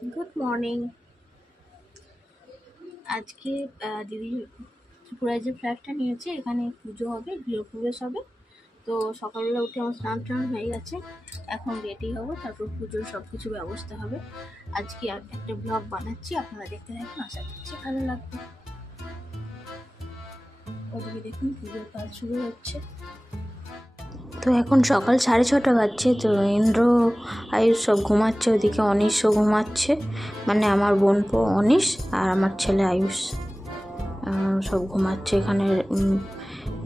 Good morning. আজকে দিদি ত্রিপুরায় যে ফ্ল্যাটটা নিয়েছে এখানে পুজো হবে, গৃহপ্রবেশ হবে। তো সকালবেলা উঠে আমার স্নান টান হয়ে গেছে, এখন রেডি হবো, তারপর পুজোর সব কিছু ব্যবস্থা হবে। আজকে একটা ব্লগ বানাচ্ছি, আপনারা দেখতে থাকুন, আশা করছি ভালো লাগবে। ওদিকে দেখুন পুজোর কাজ শুরু হচ্ছে। তো এখন সকাল 6:30 বাজছে। তো ইন্দ্র আয়ুষ সব ঘুমাচ্ছে, ওদিকে অনিশও ঘুমাচ্ছে, মানে আমার বোনপো অনিশ আর আমার ছেলে আয়ুষ সব ঘুমাচ্ছে। এখানে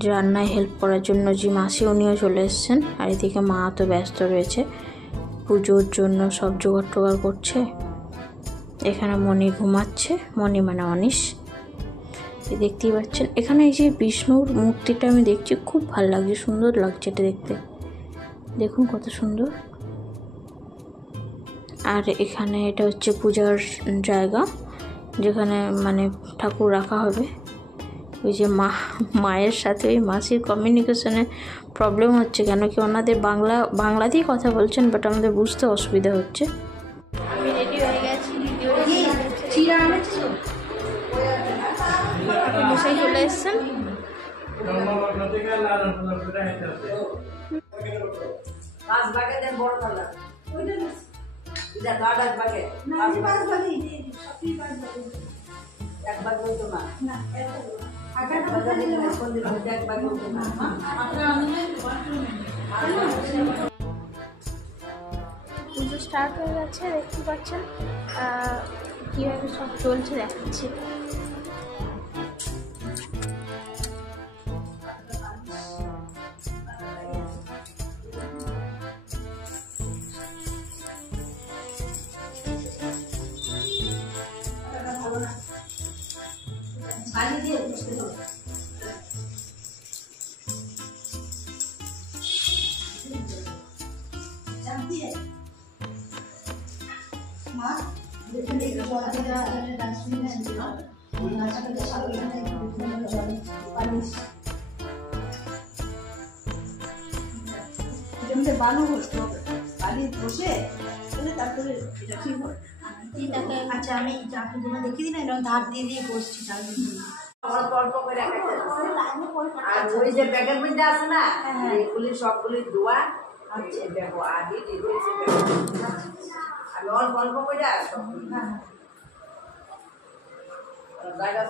যে রান্নায় হেল্প করার জন্য যে মাসি উনিও চলে এসছেন, আর এদিকে মা তো ব্যস্ত রয়েছে পুজোর জন্য, সব জোগাড় টোগাড় করছে। এখানে মণি ঘুমাচ্ছে, মণি মানে অনিশ। দেখতেই পাচ্ছেন এখানে এই যে বিষ্ণুর মূর্তিটা আমি দেখছি, খুব ভালো লাগছে, সুন্দর লাগছে এটা দেখতে, দেখুন কত সুন্দর। আর এখানে এটা হচ্ছে পূজার জায়গা, যেখানে মানে ঠাকুর রাখা হবে। ওই যে মায়ের সাথে ওই মাসির কমিউনিকেশনে প্রবলেম হচ্ছে, কেন কি ওনাদের বাংলাতেই কথা বলছেন, বাট আমাদের বুঝতে অসুবিধা হচ্ছে। আমি রেডি হয়ে গেছি, মশাই চলে এসছেন। পুজো স্টার্ট হয়ে গেছে, দেখতে পাচ্ছেন কীভাবে সব চলছে দেখাচ্ছি। আচ্ছা আমি চাকরির জন্য দেখিয়ে দিই না, এরকম ধার দিয়ে দিয়ে বসছি আর ওই যে ব্যাগের মধ্যে আছে না এগুলি সবগুলি দোয়া হচ্ছে ব্যবহার আমি অল্প অল্প করে জায়গা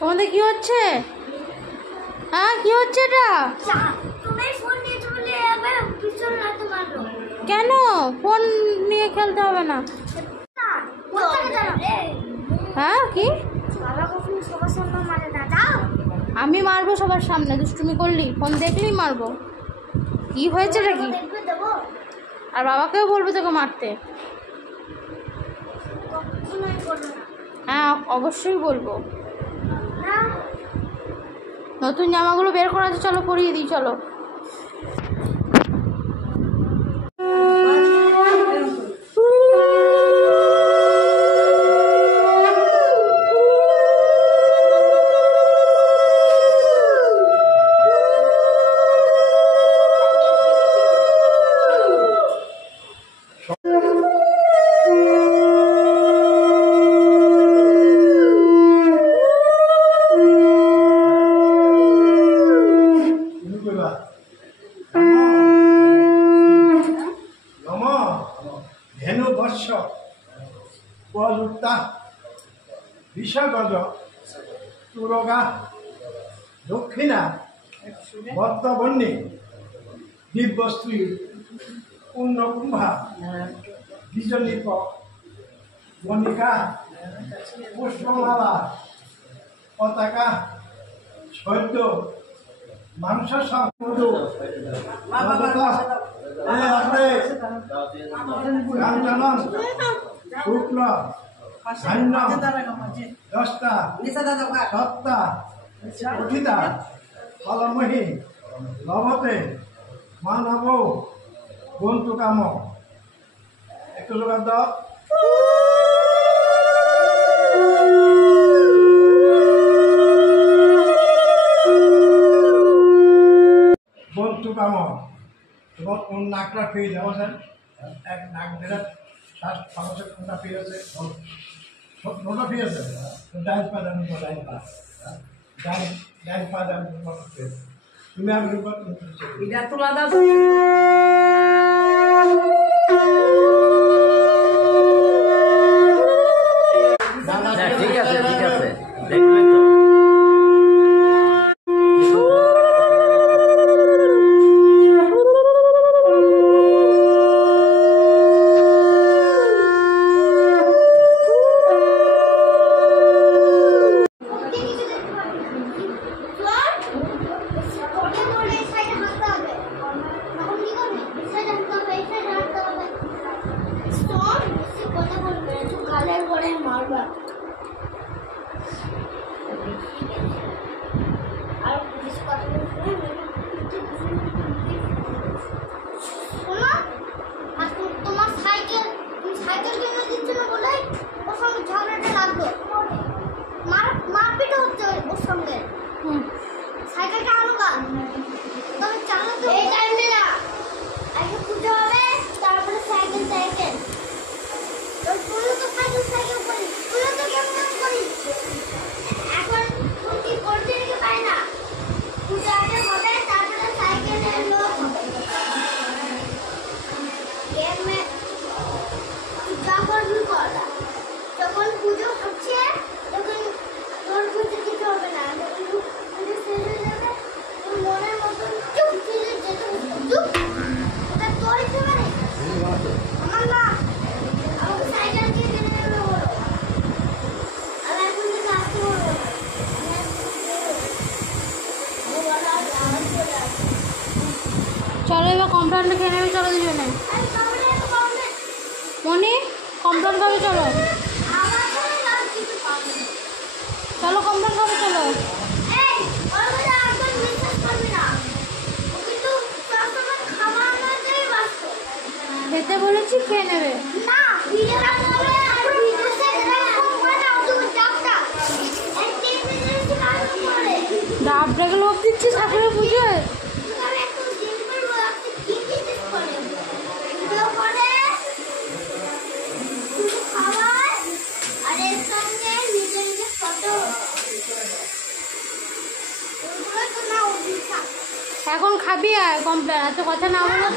তোমাদের কি হচ্ছে? হ্যাঁ কি হচ্ছে এটা? কেন ফোন নিয়ে খেলতে হবে না? হ্যাঁ কি আমি মারবো সবার সামনে? দুষ্টুমি করলি, ফোন দেখলেই মারবো। কি হয়েছে রে কি? আর বাবাকেও বলবো তোকে মারতে। হ্যাঁ অবশ্যই বলবো। নতুন জামাগুলো বের করা আছে, চলো পরিয়ে দিই, চলো। বিষগজ তুরগা দক্ষিণা বর্তবন্যী দিব্যস্ত্রী পূর্ণকুম্ভা বীজলিপ বনিকা পুষ্পমালা পতাকা সৈন্য মানুষের মধু কাঞ্চনন শুক্ল ধান্য দশটা সত্তা উঠিতা ফলমহী লভতে মানব বন্ধু কাম একটু লোকার দাও বন্ধু কাম এবং কোন নাকটা পেয়ে যাবো স্যার এক নাক ধরে শ্বাস ফাঁসে কোনটা পেয়ে আছে কোনটা পেয়ে আছে ডাইন পা ডান ডাইন পা ডাইন পা ডান তুমি আমি এটা তোলা দাও ঠিক আছে দেখবে তো তোমার সাইকেল কিনে দিচ্ছে না বলে ওর সঙ্গে ঝগড়াটা লাগলো মারপিট হচ্ছে ওর সঙ্গে সাইকেলটা আনো গা তুমি চালো তো এই টাইমে না আগে পুজো হবে তারপরে সাইকেল তুইও তো সাইকেল করি তুইও তো কেমন করি এখন তুমি কি করতে রেখে পাই না পুজো আগে হবে তারপরে সাইকেলের লোক হবে গেমে যখন করা যখন পুজো হচ্ছে তখন তোর পুজো দিতে হবে না পুজো শেষ হয়ে যাবে তোর মনের মতন চুপ ফিরে যেতে চুপ ওটা তোর ইচ্ছে মানে আমার না আমাকে সাইকেল কিনে দিতে হবে বলো আমি এখন থেকে আসতে বলবো চলো এবার কমপ্লেনটা খেয়ে নেবে, চলো দুজনে। মনি কমপ্লেন খাবে, চলো চলো কমপ্লেন খাবে, চলো। খেতে বলেছি, খেয়ে নেবে। ডাব ডেকে লোক দিচ্ছিস ঠাকুরের পুজোয়? এখন খাবি আর কমপ্লেন, এত কথা না বলো।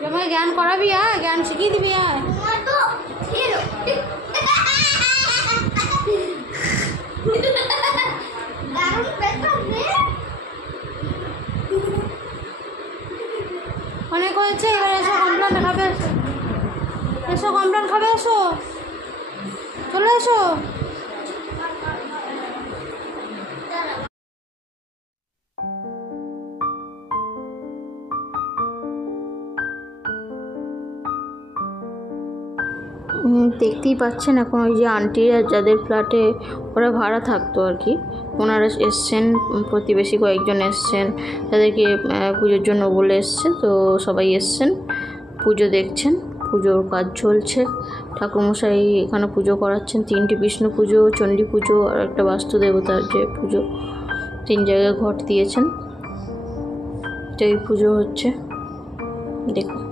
তোমাকে জ্ঞান করাবি, জ্ঞান শিখিয়ে দিবি। অনেক হয়েছে, এবার এসো কমপ্লেন খাবে, এসো কমপ্লেন খাবে, এসো চলে এসো। দেখতেই পাচ্ছেন এখন ওই যে আন্টিরা যাদের ফ্ল্যাটে ওরা ভাড়া থাকতো আর কি, ওনারা এসছেন, প্রতিবেশী কয়েকজন এসছেন, তাদেরকে পুজোর জন্য বলে এসছে, তো সবাই এসছেন, পুজো দেখছেন, পুজোর কাজ চলছে। ঠাকুরমশাই এখানে পুজো করাচ্ছেন, 3টি বিষ্ণু পুজো, চণ্ডী পুজো আর একটা বাস্তু দেবতার যে পুজো, 3 জায়গায় ঘট দিয়েছেন, তো এই পুজো হচ্ছে, দেখুন।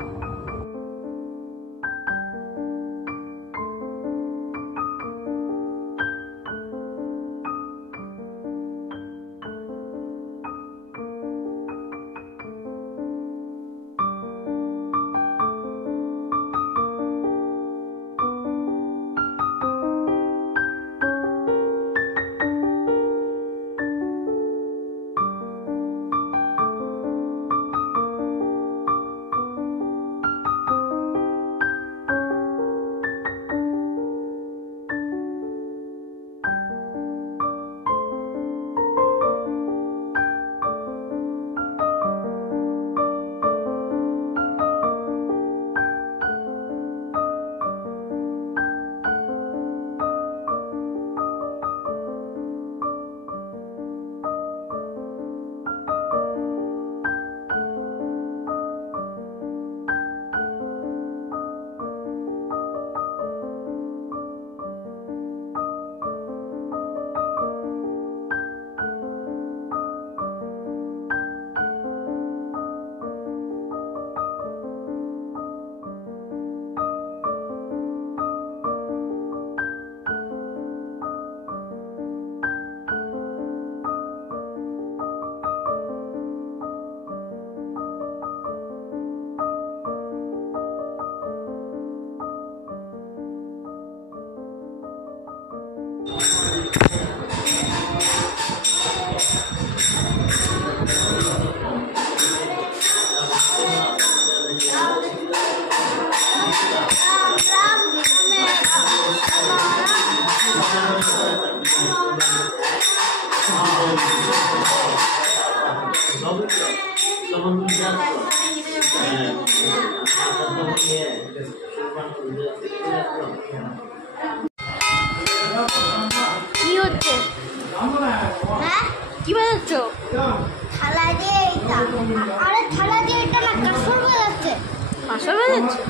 যাচ্ছে?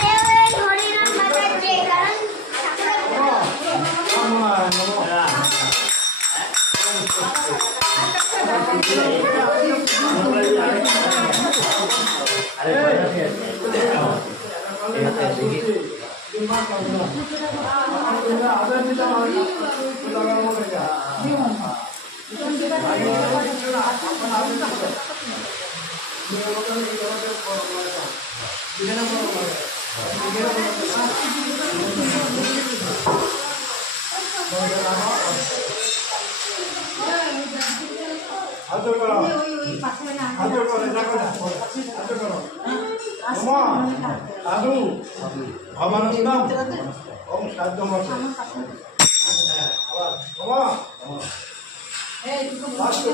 আরে ওই হরিনাম বাজাচ্ছে কারণ সাধু ভবানন্দ ওম সাধ্য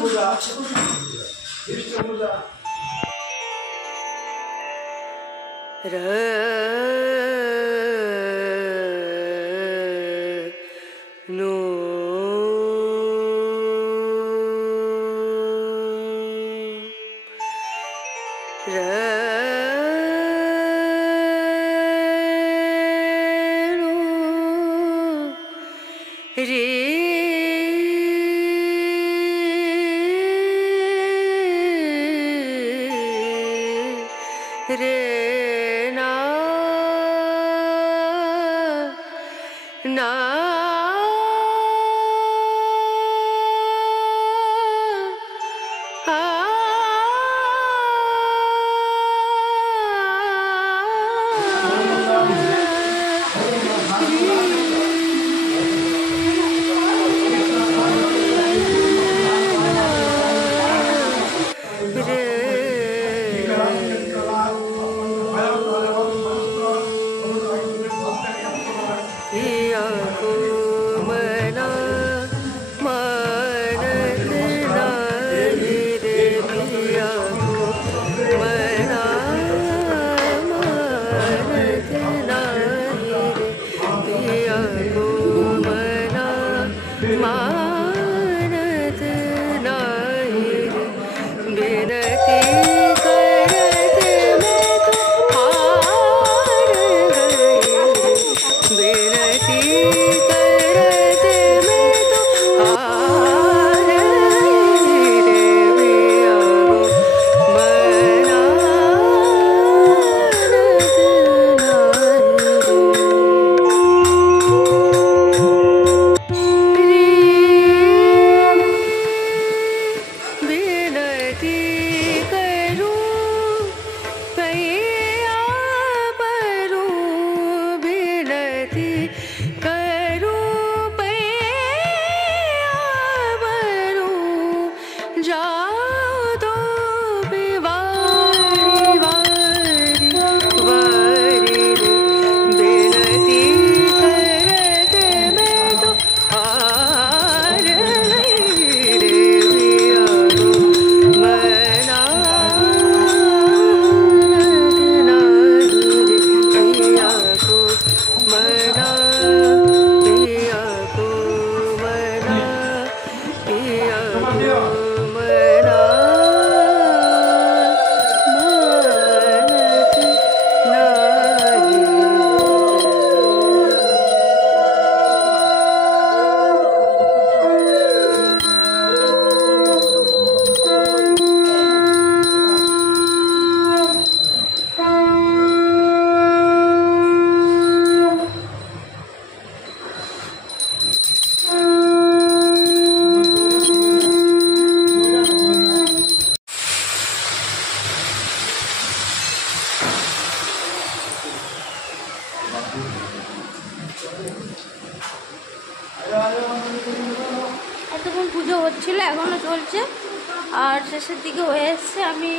পূজা বিষ্ণু পূজা এতক্ষণ পুজো হচ্ছিল, এখনো চলছে আর শেষের দিকে হয়ে এসছে। আমি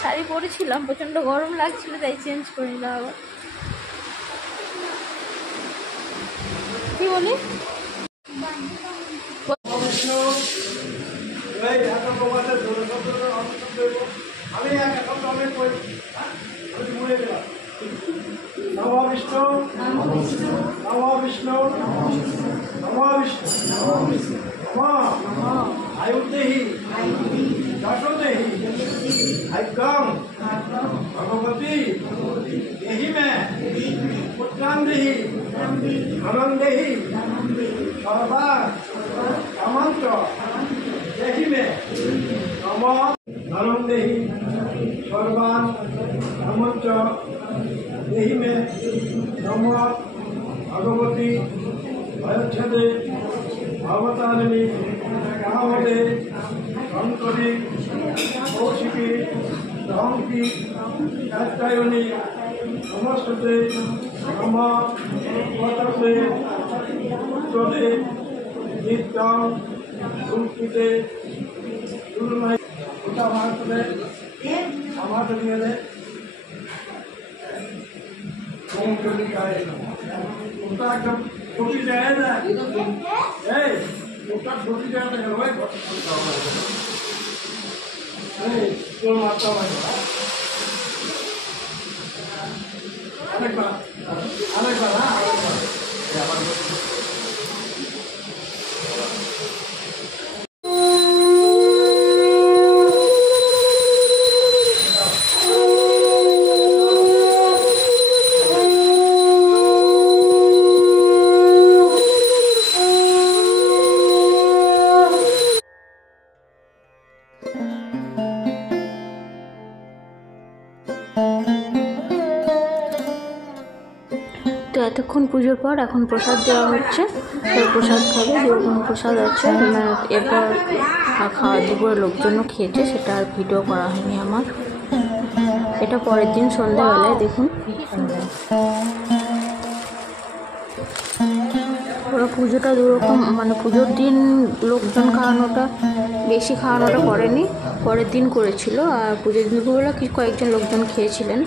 শাড়ি পরেছিলাম, প্রচণ্ড গরম লাগছিল তাই চেঞ্জ করে নিলাম আবার। কি বলি नमो विष्णु नमो विष्णु नमो विष्णु नमो आयुर्देहि यशोदेहि भाग्यम भगवती यही में पुत्रां देहि धनं देहि सर्वा कामंच यही में मम धनं देहि सर्वान् कामंच यही में मम भगवती भयच्छदे भवतारिणी कामदे शंकरी कौशिकी धंकी कात्यायनी नमस्ते नम पतते पुत्रदे नित्यं सुखिते दुर्मय उता मातदे আমাদের নিয়ে ओम कलिकाय उता एकदम छोटी जाए ना ए उता छोटी जाए ना होए ए तो माता है अनेक बार তো এতক্ষণ পুজোর পর এখন প্রসাদ দেওয়া হচ্ছে, তো প্রসাদ খাবে, যেরকম প্রসাদ আছে এরপর খাওয়া দুপুরে লোকজনও খেয়েছে, সেটা আর ভিডিও করা হয়নি আমার। এটা পরের দিন সন্ধ্যাবেলায় দেখুন। ওরা পুজোটা দুরকম, মানে পুজোর দিন লোকজন খাওয়ানোটা বেশি খাওয়ানোটা করেনি, পরের দিন করেছিল। আর পুজোর দিন দুপুরবেলা কয়েকজন লোকজন খেয়েছিলেন।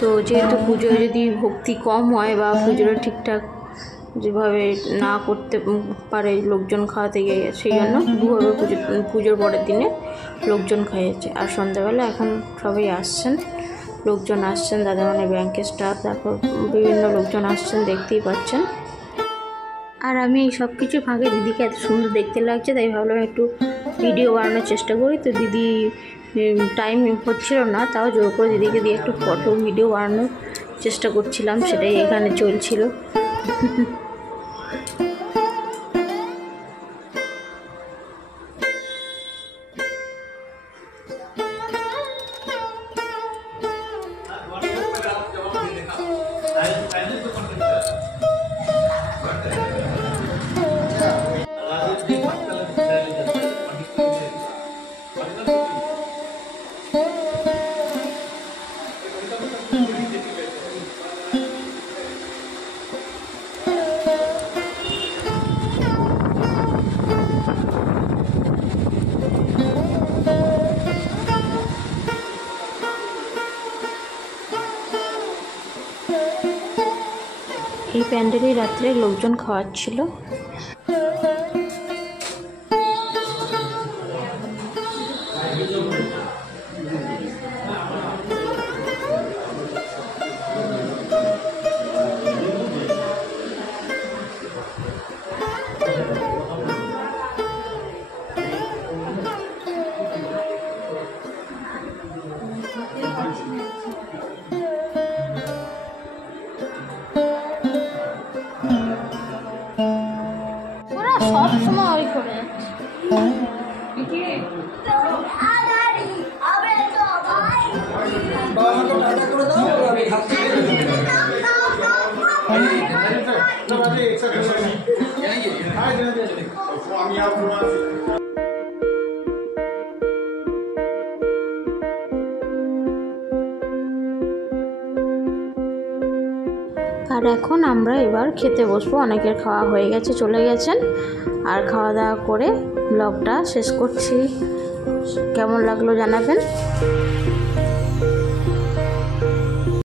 তো যেহেতু পুজোয় যদি ভক্তি কম হয় বা পুজোটা ঠিকঠাক যেভাবে না করতে পারে লোকজন খাওয়াতে গিয়ে, সেই জন্য দুপুরে পুজোর পরের দিনে লোকজন খাইয়েছে। আর সন্ধ্যাবেলা এখন সবাই আসছেন, লোকজন আসছেন, দাদা মানে ব্যাংকের স্টাফ, তারপর বিভিন্ন লোকজন আসছেন, দেখতেই পাচ্ছেন। আর আমি এই সব কিছু ফাঁকে দিদিকে এত সুন্দর দেখতে লাগছে, তাই ভাবলাম একটু ভিডিও বানানোর চেষ্টা করি। তো দিদি টাইম হচ্ছিল না, তাও জোর করে দিদিকে দিয়ে একটু ফটো ভিডিও বানানোর চেষ্টা করছিলাম, সেটাই এখানে চলছিল। এই প্যান্ডেলেই রাত্রে লোকজন খাওয়াচ্ছিল। সব সময় ওই করে আর এখন আমরা এবার খেতে বসবো। অনেকের খাওয়া হয়ে গেছে, চলে গেছেন। আর খাওয়া দাওয়া করে ব্লগটা শেষ করছি। কেমন লাগলো জানাবেন।